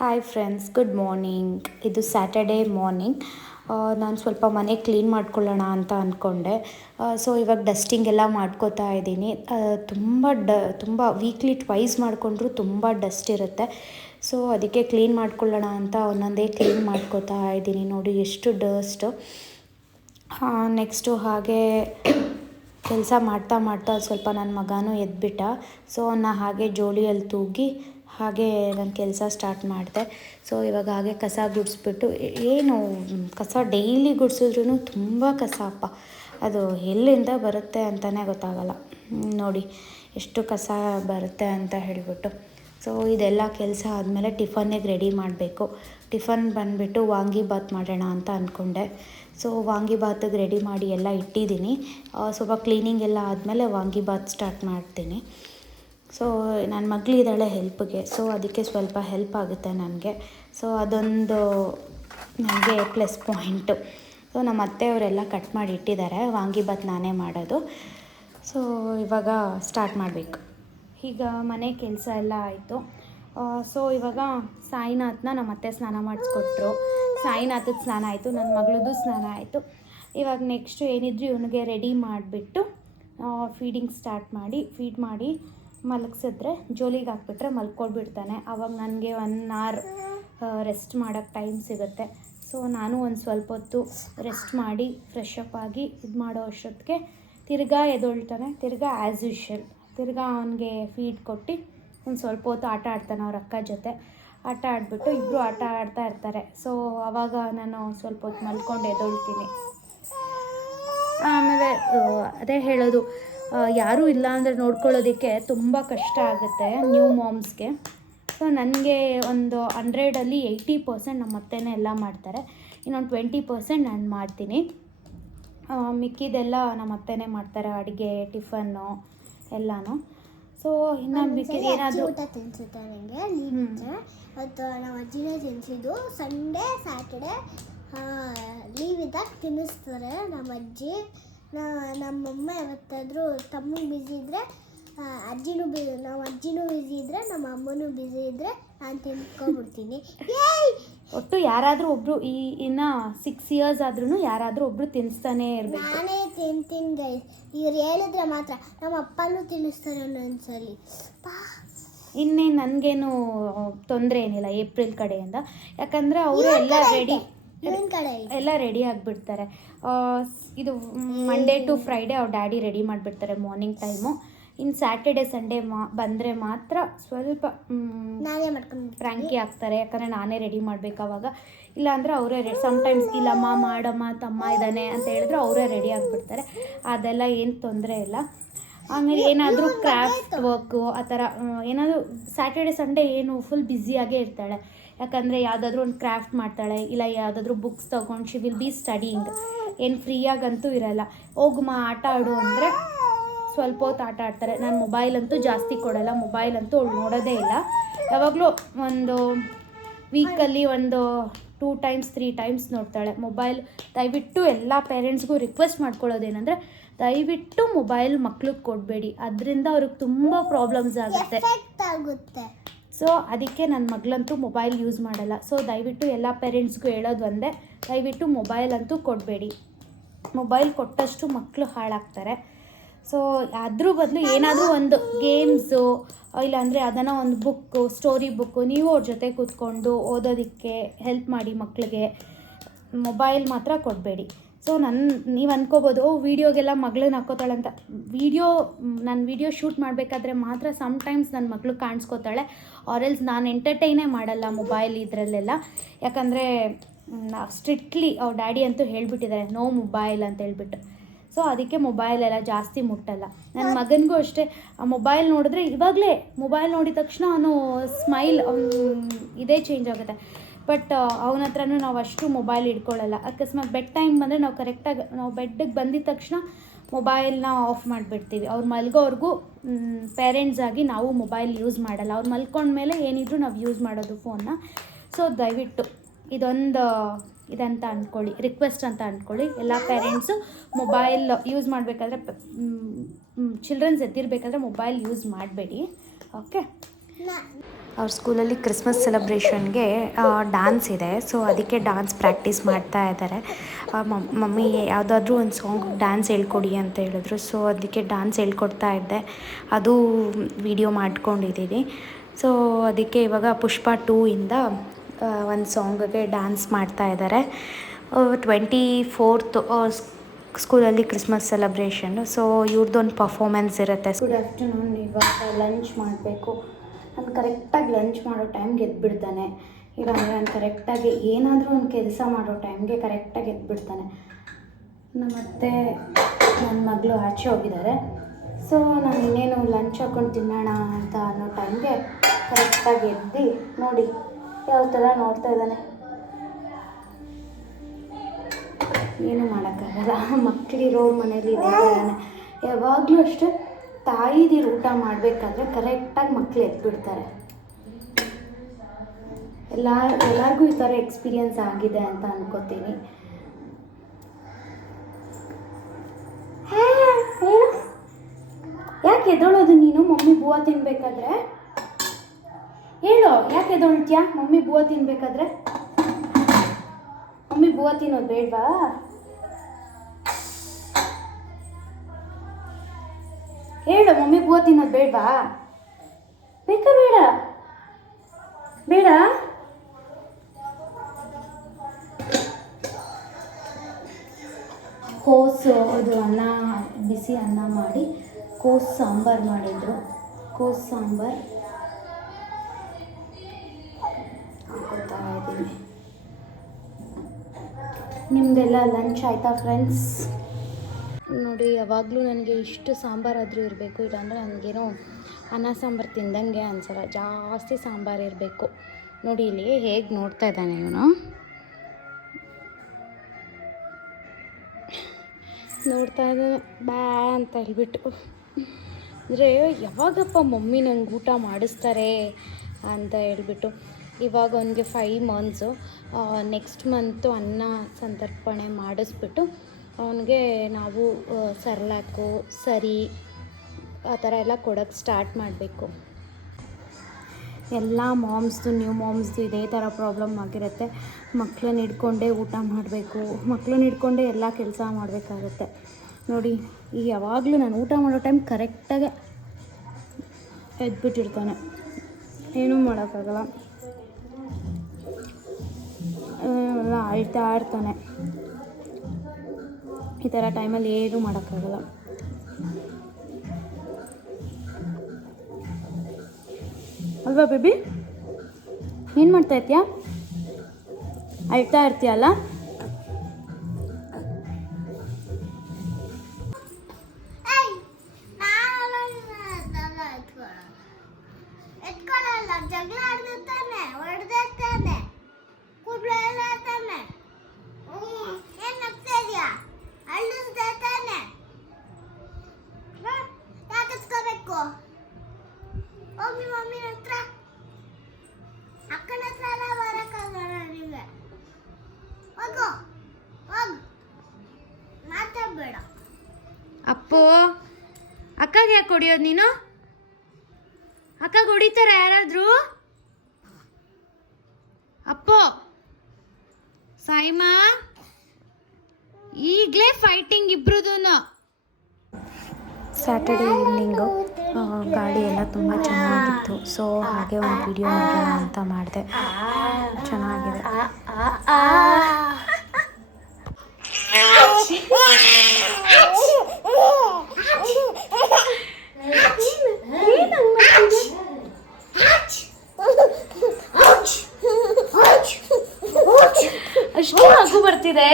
Hi friends good morning ಇದು Saturday morning ನಾನು ಸ್ವಲ್ಪ ಮನೆ ಕ್ಲೀನ್ ಮಾಡ್ಕೊಳ್ಳೋಣ ಅಂತ ಅಂದ್ಕೊಂಡೆ ಸೊ ಇವಾಗ ಡಸ್ಟಿಂಗ್ ಎಲ್ಲ ಮಾಡ್ಕೋತಾ ಇದ್ದೀನಿ. ತುಂಬ ಡ, ತುಂಬ ವೀಕ್ಲಿ ಟ್ವೈಸ್ ಮಾಡಿಕೊಂಡ್ರು ತುಂಬ ಡಸ್ಟ್ ಇರುತ್ತೆ. ಸೊ ಅದಕ್ಕೆ ಕ್ಲೀನ್ ಮಾಡ್ಕೊಳ್ಳೋಣ ಅಂತ ಒಂದೊಂದೇ ಕ್ಲೀನ್ ಮಾಡ್ಕೋತಾ ಇದ್ದೀನಿ. ನೋಡಿ ಎಷ್ಟು ಡಸ್ಟು ನೆಕ್ಸ್ಟು ಹಾಗೆ ಕೆಲಸ ಮಾಡ್ತಾ ಮಾಡ್ತಾ ಸ್ವಲ್ಪ ನನ್ನ ಮಗನೂ ಎದ್ಬಿಟ್ಟ. ಸೊ ಅವನ್ನ ಹಾಗೆ ಜೋಳಿಯಲ್ಲಿ ತೂಗಿ ಹಾಗೆ ನನ್ನ ಕೆಲಸ ಸ್ಟಾರ್ಟ್ ಮಾಡಿದೆ. ಸೊ ಇವಾಗ ಹಾಗೆ ಕಸ ಗುಡಿಸ್ಬಿಟ್ಟು ಏನು, ಕಸ ಡೈಲಿ ಗುಡಿಸಿದ್ರೂ ತುಂಬ ಕಸ ಅಪ್ಪ ಅದು ಎಲ್ಲಿಂದ ಬರುತ್ತೆ ಅಂತಲೇ ಗೊತ್ತಾಗಲ್ಲ. ನೋಡಿ, ಎಷ್ಟು ಕಸ ಬರುತ್ತೆ ಅಂತ ಹೇಳಿಬಿಟ್ಟು. ಸೊ ಇದೆಲ್ಲ ಕೆಲಸ ಆದಮೇಲೆ ಟಿಫನ್ನಿಗೆ ರೆಡಿ ಮಾಡಬೇಕು. ಟಿಫನ್ ಬಂದುಬಿಟ್ಟು ವಾಂಗಿಬಾತ್ ಮಾಡೋಣ ಅಂತ ಅಂದ್ಕೊಂಡೆ ಸೊ ವಾಂಗಿಬಾತಿಗೆ ರೆಡಿ ಮಾಡಿ ಎಲ್ಲ ಇಟ್ಟಿದ್ದೀನಿ. ಸ್ವಲ್ಪ ಕ್ಲೀನಿಂಗ್ ಎಲ್ಲ ಆದಮೇಲೆ ವಾಂಗಿಬಾತ್ ಸ್ಟಾರ್ಟ್ ಮಾಡ್ತೀನಿ. ಸೊ ನನ್ನ ಮಗಳಿದ್ದಾಳೆ ಹೆಲ್ಪ್ಗೆ ಸೊ ಅದಕ್ಕೆ ಸ್ವಲ್ಪ ಹೆಲ್ಪ್ ಆಗುತ್ತೆ ನನಗೆ. ಸೊ ಅದೊಂದು ನನಗೆ ಪ್ಲಸ್ ಪಾಯಿಂಟು ಸೊ ನಮ್ಮ ಅತ್ತೆಯವರೆಲ್ಲ ಕಟ್ ಮಾಡಿ ಇಟ್ಟಿದ್ದಾರೆ. ವಾಂಗಿಬಾತ್ ನಾನೇ ಮಾಡೋದು. ಸೊ ಇವಾಗ ಸ್ಟಾರ್ಟ್ ಮಾಡಬೇಕು. ಈಗ ಮನೆ ಕೆಲಸ ಎಲ್ಲ ಆಯಿತು. ಸೊ ಇವಾಗ ಸಾಯಿನಾಥ್ನ ನಮ್ಮ ಅತ್ತೆ ಸ್ನಾನ ಮಾಡಿಸ್ಕೊಟ್ರು. ಸಾಯಿನಾಥದ ಸ್ನಾನ ಆಯಿತು ನನ್ನ ಮಗಳದ್ದು ಸ್ನಾನ ಆಯಿತು. ಇವಾಗ ನೆಕ್ಸ್ಟು ಏನಿದ್ರು ಇವನಿಗೆ ರೆಡಿ ಮಾಡಿಬಿಟ್ಟು ಫೀಡಿಂಗ್ ಸ್ಟಾರ್ಟ್ ಮಾಡಿ ಫೀಡ್ ಮಾಡಿ ಮಲಗಿಸಿದ್ರೆ ಜೋಲಿಗೆ ಹಾಕ್ಬಿಟ್ರೆ ಮಲ್ಕೊಳ್ಬಿಡ್ತಾನೆ. ಅವಾಗ ನನಗೆ ಒನ್ ಆರ್ ರೆಸ್ಟ್ ಮಾಡೋಕ್ಕೆ ಟೈಮ್ ಸಿಗುತ್ತೆ. ಸೊ ನಾನು ಒಂದು ಸ್ವಲ್ಪ ಹೊತ್ತು ರೆಸ್ಟ್ ಮಾಡಿ ಫ್ರೆಶ್ ಅಪ್ ಆಗಿ ಇದು ಮಾಡೋ ಅಷ್ಟೊತ್ತಿಗೆ ತಿರ್ಗಾ ಎದೊಳ್ತಾನೆ ತಿರ್ಗಾ ಆ್ಯಸ್ ಯೂಶಲ್ ತಿರ್ಗಾ ಅವನಿಗೆ ಫೀಡ್ ಕೊಟ್ಟು ಒಂದು ಸ್ವಲ್ಪ ಹೊತ್ತು ಆಟ ಆಡ್ತಾನೆ ಅವ್ರ ಅಕ್ಕ ಜೊತೆ. ಆಟ ಆಡಿಬಿಟ್ಟು ಇಬ್ಬರು ಆಟ ಆಡ್ತಾ ಇರ್ತಾರೆ. ಸೊ ಆವಾಗ ನಾನು ಸ್ವಲ್ಪ ಹೊತ್ತು ಮಲ್ಕೊಂಡು ಎದೊಳ್ತೀನಿ ಆಮೇಲೆ ಅದೇ ಹೇಳೋದು. ಯಾರೂ ಇಲ್ಲ ಅಂದರೆ ನೋಡ್ಕೊಳ್ಳೋದಕ್ಕೆ ತುಂಬ ಕಷ್ಟ ಆಗುತ್ತೆ ನ್ಯೂ ಮಾಮ್ಸ್ಗೆ ಸೊ ನನಗೆ ಒಂದು ಹಂಡ್ರೆಡಲ್ಲಿ ಏಯ್ಟಿ ಪರ್ಸೆಂಟ್ ನಮ್ಮ ಅತ್ತೆನೇ ಎಲ್ಲ ಮಾಡ್ತಾರೆ. ಇನ್ನೊಂದು ಟ್ವೆಂಟಿ ಪರ್ಸೆಂಟ್ ನಾನು ಮಾಡ್ತೀನಿ. ಮಿಕ್ಕಿದೆಲ್ಲ ನಮ್ಮ ಅತ್ತೆನೇ ಮಾಡ್ತಾರೆ ಅಡುಗೆ ಟಿಫನ್ನು ಎಲ್ಲನೂ. ಸೊ ಇನ್ನು ಮಿಕ್ಕಿದ ಏನಾದರೂ ಊಟ ತಿನ್ಸುತ್ತೆ ನನಗೆ ಲೀವ್ ಅವತ್ತು ನಮ್ಮ ಅಜ್ಜಿನೇ ತಿನ್ಸಿದ್ದು. ಸಂಡೇ ಸ್ಯಾಟರ್ಡೆ ಲೀವ್ ಇದ್ದಾಗ ತಿನ್ನಿಸ್ತಾರೆ ನಮ್ಮ ಅಜ್ಜಿ. ನಾ ನಮ್ಮಮ್ಮ ಯಾವತ್ತಾದರೂ ತಮ್ಮಗೆ ಬ್ಯುಸಿ ಇದ್ದರೆ ಅಜ್ಜಿನೂ ಬಿ ನಾವು ಅಜ್ಜಿನೂ ಬ್ಯುಸಿ ಇದ್ದರೆ ನಮ್ಮ ಅಮ್ಮನೂ ಬ್ಯುಸಿ ಇದ್ದರೆ ನಾನು ತಿನ್ಕೊಂಡ್ಬಿಡ್ತೀನಿ. ಏಯ್ ಒಟ್ಟು ಯಾರಾದರೂ ಒಬ್ಬರು ಈ ಇನ್ನು ಸಿಕ್ಸ್ ಇಯರ್ಸ್ ಆದ್ರೂ ಯಾರಾದರೂ ಒಬ್ಬರು ತಿನ್ನಿಸ್ತಾನೇ ಇರಬೇಕು. ನಾನೇ ತಿಂತೀನಿ ಗೈಸ್ ಇವ್ರು ಹೇಳಿದ್ರೆ ಮಾತ್ರ ನಮ್ಮ ಅಪ್ಪನೂ ತಿನ್ನಿಸ್ತಾರೆ ಒಂದೊಂದ್ಸಲಿ. ಪಾ ಇನ್ನೇ ನನಗೇನು ತೊಂದರೆ ಏನಿಲ್ಲ ಏಪ್ರಿಲ್ ಕಡೆಯಿಂದ. ಯಾಕಂದರೆ ಅವರು ಎಲ್ಲ ರೆಡಿ. ಎಲ್ಲ ರೆಡಿ ಆಗಿಬಿಡ್ತಾರೆ. ಇದು ಮಂಡೇ ಟು ಫ್ರೈಡೇ ಅವ್ರ ಡ್ಯಾಡಿ ರೆಡಿ ಮಾಡಿಬಿಡ್ತಾರೆ ಮಾರ್ನಿಂಗ್ ಟೈಮು ಇನ್ನು ಸ್ಯಾಟರ್ಡೆ ಸಂಡೇ ಮಾ ಬಂದರೆ ಮಾತ್ರ ಸ್ವಲ್ಪ ಫ್ರ್ಯಾಂಕಿ ಆಗ್ತಾರೆ. ಯಾಕಂದರೆ ನಾನೇ ರೆಡಿ ಮಾಡಬೇಕು ಅವಾಗ. ಇಲ್ಲಾಂದರೆ ಅವರೇ ರೆಡಿ ಸಮ್ಟೈಮ್ಸ್ ಇಲ್ಲಮ್ಮ ಮಾಡಮ್ಮ ತಮ್ಮ ಇದ್ದಾನೆ ಅಂತ ಹೇಳಿದ್ರೆ ಅವರೇ ರೆಡಿ ಆಗಿಬಿಡ್ತಾರೆ. ಅದೆಲ್ಲ ಏನು ತೊಂದರೆ ಇಲ್ಲ. ಆಮೇಲೆ ಏನಾದರೂ ಕ್ರಾಫ್ಟ್ ವರ್ಕು ಆ ಥರ ಏನಾದರೂ ಸ್ಯಾಟರ್ಡೆ ಸಂಡೇ ಏನು ಫುಲ್ ಬ್ಯುಸಿಯಾಗೇ ಇರ್ತಾಳೆ. ಯಾಕಂದರೆ ಯಾವುದಾದ್ರೂ ಒಂದು ಕ್ರಾಫ್ಟ್ ಮಾಡ್ತಾಳೆ, ಇಲ್ಲ ಯಾವುದಾದ್ರೂ ಬುಕ್ಸ್ ತೊಗೊಂಡು ಶಿ ವಿಲ್ ಬಿ ಸ್ಟಡಿಂಗ್ ಏನು ಫ್ರೀಯಾಗಂತೂ ಇರಲ್ಲ. ಹೋಗಮ್ಮ ಆಟ ಆಡು ಅಂದರೆ ಸ್ವಲ್ಪ ಹೊತ್ತು ಆಟ ಆಡ್ತಾರೆ. ನಾನು ಮೊಬೈಲ್ ಅಂತೂ ಜಾಸ್ತಿ ಕೊಡಲ್ಲ ಮೊಬೈಲ್ ಅಂತೂ ಅವಳು ನೋಡೋದೇ ಇಲ್ಲ. ಯಾವಾಗಲೂ ಒಂದು ವೀಕಲ್ಲಿ ಒಂದು ಟೂ ಟೈಮ್ಸ್ ತ್ರೀ ಟೈಮ್ಸ್ ನೋಡ್ತಾಳೆ. ಮೊಬೈಲ್ ದಯವಿಟ್ಟು ಎಲ್ಲ ಪೇರೆಂಟ್ಸ್ಗೂ ರಿಕ್ವೆಸ್ಟ್ ಮಾಡ್ಕೊಳ್ಳೋದೇನೆಂದರೆ ದಯವಿಟ್ಟು ಮೊಬೈಲ್ ಮಕ್ಳಿಗೆ ಕೊಡಬೇಡಿ. ಅದರಿಂದ ಅವ್ರಿಗೆ ತುಂಬ ಪ್ರಾಬ್ಲಮ್ಸ್ ಆಗುತ್ತೆ. ಸೊ ಅದಕ್ಕೆ ನನ್ನ ಮಗಳಂತೂ ಮೊಬೈಲ್ ಯೂಸ್ ಮಾಡಲ್ಲ. ಸೊ ದಯವಿಟ್ಟು ಎಲ್ಲ ಪೇರೆಂಟ್ಸ್ಗೂ ಹೇಳೋದು ಒಂದೇ, ದಯವಿಟ್ಟು ಮೊಬೈಲ್ ಅಂತೂ ಕೊಡಬೇಡಿ. ಮೊಬೈಲ್ ಕೊಟ್ಟಷ್ಟು ಮಕ್ಕಳು ಹಾಳಾಗ್ತಾರೆ. ಸೊ ಅದ್ರ ಬದಲು ಏನಾದರೂ ಒಂದು ಗೇಮ್ಸು ಇಲ್ಲಾಂದರೆ ಅದನ್ನು ಒಂದು ಬುಕ್ಕು ಸ್ಟೋರಿ ಬುಕ್ಕು ನೀವು ಅವ್ರ ಜೊತೆ ಕೂತ್ಕೊಂಡು ಓದೋದಕ್ಕೆ ಹೆಲ್ಪ್ ಮಾಡಿ ಮಕ್ಕಳಿಗೆ ಮೊಬೈಲ್ ಮಾತ್ರ ಕೊಡಬೇಡಿ. ಸೊ ನನ್ನ ನೀವು ಅನ್ಕೋಬೋದು ಓ ವೀಡಿಯೋಗೆಲ್ಲ ಮಗಳನ್ನ ಹಾಕ್ಕೋತಾಳೆ ಅಂತ. ವೀಡಿಯೋ ನಾನು ವೀಡಿಯೋ ಶೂಟ್ ಮಾಡಬೇಕಾದ್ರೆ ಮಾತ್ರ ಸಮ್ಟೈಮ್ಸ್ ನನ್ನ ಮಗಳು ಕಾಣಿಸ್ಕೋತಾಳೆ. ಆರೆಲ್ಸ್ ನಾನು ಎಂಟರ್ಟೈನೇ ಮಾಡಲ್ಲ ಮೊಬೈಲ್ ಇದರಲ್ಲೆಲ್ಲ. ಯಾಕಂದರೆ ಸ್ಟ್ರಿಕ್ಟ್ಲಿ ಅವ್ರ ಡ್ಯಾಡಿ ಅಂತೂ ಹೇಳಿಬಿಟ್ಟಿದ್ದಾರೆ ನೋ ಮೊಬೈಲ್ ಅಂತ ಹೇಳ್ಬಿಟ್ಟು. ಸೊ ಅದಕ್ಕೆ ಮೊಬೈಲ್ ಎಲ್ಲ ಜಾಸ್ತಿ ಮುಟ್ಟಲ್ಲ. ನನ್ನ ಮಗನಿಗೂ ಅಷ್ಟೇ. ಆ ಮೊಬೈಲ್ ನೋಡಿದ್ರೆ ಇವಾಗಲೇ ಮೊಬೈಲ್ ನೋಡಿದ ತಕ್ಷಣ ಅವನು ಸ್ಮೈಲ್ ಇದೇ ಚೇಂಜ್ ಆಗುತ್ತೆ. ಬಟ್ ಅವನ ಹತ್ರನೂ ನಾವು ಅಷ್ಟು ಮೊಬೈಲ್ ಇಟ್ಕೊಳ್ಳಲ್ಲ ಅಕಸ್ಮಾತ್ ಬೆಡ್ ಟೈಮ್ ಬಂದರೆ ನಾವು ಕರೆಕ್ಟಾಗಿ ನಾವು ಬೆಡ್ಡಿಗೆ ಬಂದಿದ ತಕ್ಷಣ ಮೊಬೈಲ್ನ ಆಫ್ ಮಾಡಿಬಿಡ್ತೀವಿ. ಅವ್ರು ಮಲ್ಗೋವರೆಗೂ ಪೇರೆಂಟ್ಸ್ ಆಗಿ ನಾವು ಮೊಬೈಲ್ ಯೂಸ್ ಮಾಡಲ್ಲ. ಅವ್ರು ಮಲ್ಕೊಂಡ್ಮೇಲೆ ಏನಿದ್ರೂ ನಾವು ಯೂಸ್ ಮಾಡೋದು ಫೋನ್ನ ಸೊ ದಯವಿಟ್ಟು ಇದೊಂದು ಇದಂತ ಅಂದ್ಕೊಳ್ಳಿ ರಿಕ್ವೆಸ್ಟ್ ಅಂತ ಅಂದ್ಕೊಳ್ಳಿ ಎಲ್ಲ ಪೇರೆಂಟ್ಸು ಮೊಬೈಲ್ ಯೂಸ್ ಮಾಡಬೇಕಾದ್ರೆ ಚಿಲ್ಡ್ರನ್ಸ್ ಎದ್ದಿರಬೇಕಾದ್ರೆ ಮೊಬೈಲ್ ಯೂಸ್ ಮಾಡಬೇಡಿ. ಓಕೆ ಅವ್ರ ಸ್ಕೂಲಲ್ಲಿ ಕ್ರಿಸ್ಮಸ್ ಸೆಲೆಬ್ರೇಷನ್ಗೆ ಡ್ಯಾನ್ಸ್ ಇದೆ. ಸೊ ಅದಕ್ಕೆ ಡ್ಯಾನ್ಸ್ ಪ್ರಾಕ್ಟೀಸ್ ಮಾಡ್ತಾ ಇದ್ದಾರೆ ಮಮ್ಮಿ ಯಾವುದಾದ್ರೂ ಒಂದು ಸಾಂಗ್ ಡ್ಯಾನ್ಸ್ ಹೇಳ್ಕೊಡಿ ಅಂತ ಹೇಳಿದ್ರು. ಸೊ ಅದಕ್ಕೆ ಡ್ಯಾನ್ಸ್ ಹೇಳ್ಕೊಡ್ತಾ ಇದ್ದೆ. ಅದು ವಿಡಿಯೋ ಮಾಡ್ಕೊಂಡಿದ್ದೀನಿ ಸೊ ಅದಕ್ಕೆ ಇವಾಗ ಪುಷ್ಪ ಟೂ ಇಂದ ಒಂದು ಸಾಂಗ್ಗೆ ಡ್ಯಾನ್ಸ್ ಮಾಡ್ತಾ ಇದ್ದಾರೆ ಟ್ವೆಂಟಿ ಫೋರ್ತ್ ಸ್ಕೂಲಲ್ಲಿ ಕ್ರಿಸ್ಮಸ್ ಸೆಲೆಬ್ರೇಷನ್ ಸೊ ಇವ್ರದ್ದೊಂದು ಪರ್ಫಾಮೆನ್ಸ್ ಇರುತ್ತೆ ಗುಡ್ ಆಫ್ಟರ್ನೂನ್ ಇವಾಗ ಲಂಚ್ ಮಾಡಬೇಕು. ನಾನು ಕರೆಕ್ಟಾಗಿ ಲಂಚ್ ಮಾಡೋ ಟೈಮ್ಗೆ ಎದ್ಬಿಡ್ತಾನೆ ಇಲ್ಲಾಂದರೆ ನಾನು ಕರೆಕ್ಟಾಗಿ ಏನಾದರೂ ಒಂದು ಕೆಲಸ ಮಾಡೋ ಟೈಮ್ಗೆ ಕರೆಕ್ಟಾಗಿ ಎದ್ಬಿಡ್ತಾನೆ ಮತ್ತು ನನ್ನ ಮಗಳು ಆಚೆ ಹೋಗಿದ್ದಾರೆ. ಸೊ ನಾನು ಇನ್ನೇನು ಲಂಚ್ ಹಾಕ್ಕೊಂಡು ತಿನ್ನೋಣ ಅಂತ ಅನ್ನೋ ಟೈಮ್ಗೆ ಕರೆಕ್ಟಾಗಿ ಎದ್ದು ನೋಡಿ ಯಾವ ಥರ ನೋಡ್ತಾ ಇದ್ದಾನೆ. ಏನು ಮಾಡೋಕ್ಕಾಗಲ್ಲ. ಮಕ್ಕಳಿರೋ ಮನೇಲಿ ಇದ್ದಾನೆ. ಯಾವಾಗಲೂ ಅಷ್ಟೇ. ತಾಯಿದಿರು ಊಟ ಮಾಡಬೇಕಾದ್ರೆ ಕರೆಕ್ಟಾಗಿ ಮಕ್ಕಳು ಎದ್ಬಿಡ್ತಾರೆ. ಎಲ್ಲ, ಎಲ್ಲರಿಗೂ ಈ ಥರ ಎಕ್ಸ್ಪೀರಿಯನ್ಸ್ ಆಗಿದೆ ಅಂತ ಅನ್ಕೋತೀನಿ. ಯಾಕೆ ಎದೊಳೋದು ನೀನು? ಮಮ್ಮಿ ಬೂವ ತಿನ್ಬೇಕಾದ್ರೆ? ಹೇಳು, ಯಾಕೆ ಎದೊಳ್ತೀಯಾ ಮಮ್ಮಿ ಬೂವ ತಿನ್ಬೇಕಾದ್ರೆ? ಮಮ್ಮಿ ಬೂವ ತಿನ್ನೋದು ಬೇಡವಾ? ಹೇಳು, ಮಮ್ಮಿ ಬೂವ ತಿನ್ನೋದು ಬೇಡವಾ? ಬೇಕಾ ಬೇಡ? ಬೇಡ? ಕೋಸು ಅದು ಅನ್ನ, ಬಿಸಿ ಅನ್ನ ಮಾಡಿ, ಕೋಸು ಸಾಂಬಾರು ಮಾಡಿದ್ರು. ಕೋಸು ಸಾಂಬಾರು. ನಿಮ್ಮದೆಲ್ಲ ಲಂಚ್ ಆಯಿತಾ ಫ್ರೆಂಡ್ಸ್ ನೋಡಿ, ಯಾವಾಗಲೂ ನನಗೆ ಇಷ್ಟು ಸಾಂಬಾರಾದರೂ ಇರಬೇಕು, ಇಲ್ಲಾಂದರೆ ನನಗೇನೋ ಅನ್ನ ಸಾಂಬಾರು ತಿಂದಂಗೆ ಅನ್ಸಲ್ಲ, ಜಾಸ್ತಿ ಸಾಂಬಾರು ಇರಬೇಕು. ನೋಡಿ, ಇಲ್ಲಿ ಹೇಗೆ ನೋಡ್ತಾ ಇದ್ದಾನೆ ಇವನು. ನೋಡ್ತಾ ಇದ್ದಾನೆ ಬ್ಯಾ ಅಂತ ಹೇಳ್ಬಿಟ್ಟು. ಅಂದರೆ, ಯಾವಾಗಪ್ಪ ಮಮ್ಮಿ ನಂಗೆ ಊಟ ಮಾಡಿಸ್ತಾರೆ ಅಂತ ಹೇಳ್ಬಿಟ್ಟು. ಇವಾಗ ಅವನಿಗೆ ಫೈವ್ ಮಂತ್ಸು ನೆಕ್ಸ್ಟ್ ಮಂತು ಅನ್ನ ಸಂತರ್ಪಣೆ ಮಾಡಿಸ್ಬಿಟ್ಟು ಅವನಿಗೆ ನಾವು ಸರ್ಲಾಕು, ಸರಿ, ಆ ಥರ ಎಲ್ಲ ಕೊಡೋಕ್ಕೆ ಸ್ಟಾರ್ಟ್ ಮಾಡಬೇಕು. ಎಲ್ಲ ಮಾಮ್ಸ್ದು, ನ್ಯೂ ಮಾಮ್ಸ್ದು ಇದೇ ಥರ ಪ್ರಾಬ್ಲಮ್ ಆಗಿರುತ್ತೆ. ಮಕ್ಕಳನ್ನ ಹಿಡ್ಕೊಂಡೇ ಊಟ ಮಾಡಬೇಕು ಮಕ್ಕಳನ್ನ ಹಿಡ್ಕೊಂಡೇ ಎಲ್ಲ ಕೆಲಸ ಮಾಡಬೇಕಾಗತ್ತೆ. ನೋಡಿ ಈಗ ಯಾವಾಗಲೂ ನಾನು ಊಟ ಮಾಡೋ ಟೈಮ್ ಕರೆಕ್ಟಾಗಿ ಎದ್ಬಿಟ್ಟಿರ್ತಾನೆ. ಏನೂ ಮಾಡೋಕ್ಕಾಗಲ್ಲ. ಎಲ್ಲ ಅಳ್ತಾ ಇರ್ತಾನೆ ಈ ಥರ ಟೈಮಲ್ಲಿ ಏನೂ ಮಾಡೋಕ್ಕಾಗಲ್ಲ. ಅಲ್ವಾ ಬೇಬಿ? ಏನು ಮಾಡ್ತಾ ಇರ್ತೀಯ ಅಳ್ತಾ ಇರ್ತೀಯಲ್ಲ? ಎತ್ಕೋಬೇಕು ಹೋಗಿ ಮಮ್ಮಿ ಹತ್ರ. ಅಕ್ಕನ ಹತ್ರ ಎಲ್ಲ ಬರಕ್ಕಾಗಲ್ಲ ನಿಮಗೆ ಹೋಗು. ಹೋಗು. ಮಾತಾಡ್ಬೇಡ. ಅಪ್ಪು ಅಕ್ಕಗೆ ಯಾಕೆ ಹೊಡಿಯೋದು ನೀನು? ಅಕ್ಕಗೆ ಹೊಡಿತಾರೆ ಯಾರಾದರೂ? ಅಪ್ಪು ಸಾಯಿಮಾ ಈಗಲೇ ಫೈಟಿಂಗ್ ಇಬ್ರದೂ ಸ್ಯಾಟರ್ಡೇ ಈವ್ನಿಂಗು ಗಾಡಿ ಎಲ್ಲ ತುಂಬ ಚೆನ್ನಾಗಿತ್ತು. ಸೊ ಹಾಗೆ ಒಂದು ವಿಡಿಯೋ ಮಾಡೋಣ ಅಂತ ಮಾಡಿದೆ. ಚೆನ್ನಾಗಿದೆ. ಅಷ್ಟು ಬರ್ತಿದೆ.